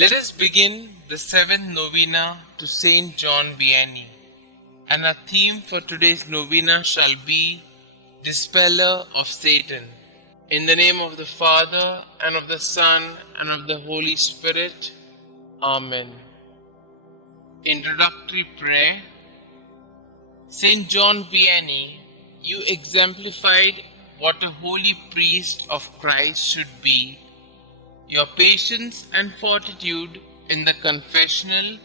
Let us begin the seventh novena to St John Vianney, and our theme for today's novena shall be Dispeller of Satan. In the name of the Father, and of the Son, and of the Holy Spirit. Amen. Introductory Prayer. St John Vianney, you exemplified what a holy priest of Christ should be. Your patience and fortitude in the confessional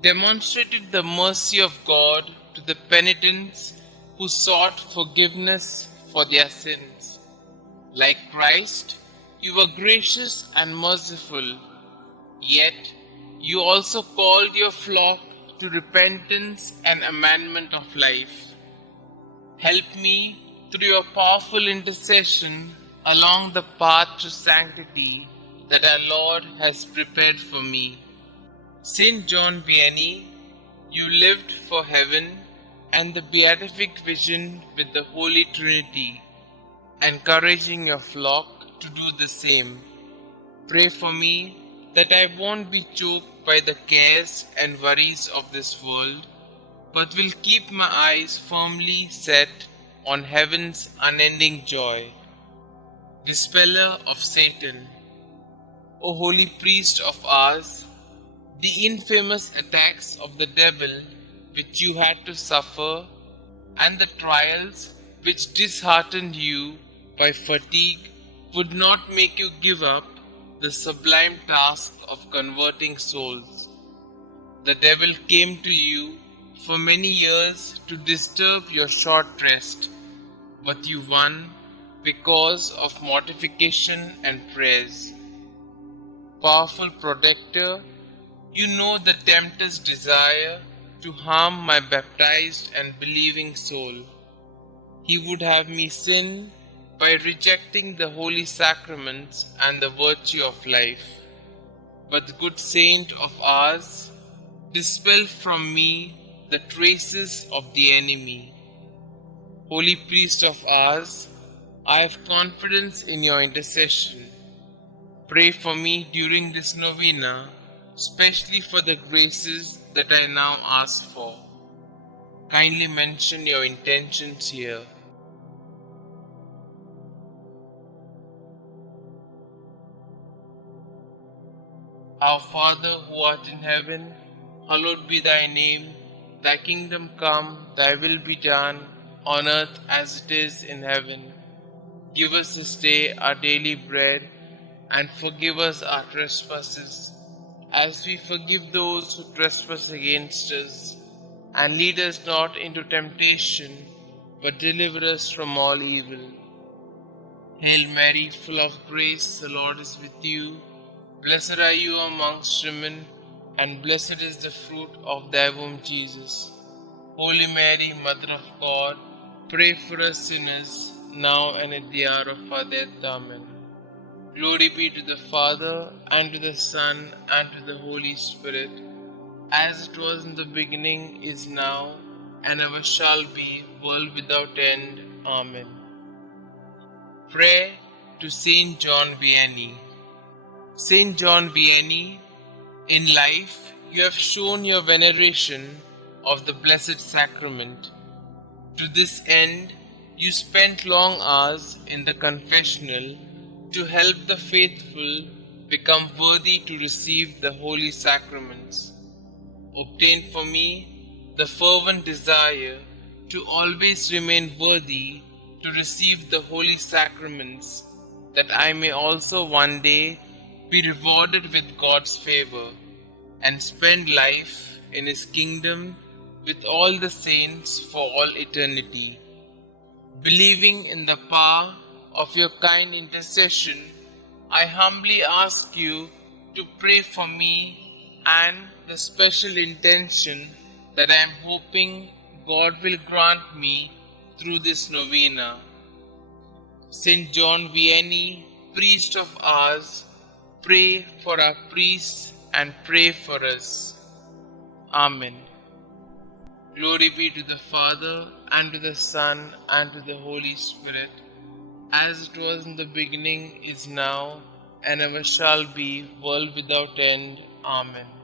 demonstrated the mercy of God to the penitents who sought forgiveness for their sins. Like Christ, you were gracious and merciful, yet you also called your flock to repentance and amendment of life. Help me, through your powerful intercession, along the path to sanctity that our Lord has prepared for me. St. John Vianney, you lived for heaven and the beatific vision with the Holy Trinity, encouraging your flock to do the same. Pray for me that I won't be choked by the cares and worries of this world, but will keep my eyes firmly set on heaven's unending joy. Dispeller of Satan. O holy priest of ours, the infamous attacks of the devil which you had to suffer, and the trials which disheartened you by fatigue, would not make you give up the sublime task of converting souls. The devil came to you for many years to disturb your short rest, but you won because of mortification and prayers. Powerful protector, you know the tempter's desire to harm my baptized and believing soul. He would have me sin by rejecting the holy sacraments and the virtue of life. But good saint of ours, dispel from me the traces of the enemy. Holy priest of ours, I have confidence in your intercession. Pray for me during this novena, especially for the graces that I now ask for. Kindly mention your intentions here. Our Father who art in heaven, hallowed be thy name. Thy kingdom come, thy will be done, on earth as it is in heaven. Give us this day our daily bread, and forgive us our trespasses, as we forgive those who trespass against us. And lead us not into temptation, but deliver us from all evil. Hail Mary, full of grace, the Lord is with you. Blessed are you amongst women, and blessed is the fruit of thy womb, Jesus. Holy Mary, Mother of God, pray for us sinners, now and at the hour of our death. Amen. Glory be to the Father, and to the Son, and to the Holy Spirit, as it was in the beginning, is now, and ever shall be, world without end. Amen. Prayer to St. John Vianney. St. John Vianney, in life you have shown your veneration of the Blessed Sacrament. To this end, you spent long hours in the confessional to help the faithful become worthy to receive the holy sacraments. Obtain for me the fervent desire to always remain worthy to receive the holy sacraments, that I may also one day be rewarded with God's favor and spend life in His kingdom with all the saints for all eternity. Believing in the power of your kind intercession, I humbly ask you to pray for me and the special intention that I am hoping God will grant me through this novena. St. John Vianney, priest of ours, pray for our priests and pray for us. Amen. Glory be to the Father, and to the Son, and to the Holy Spirit, as it was in the beginning, is now, and ever shall be, world without end. Amen.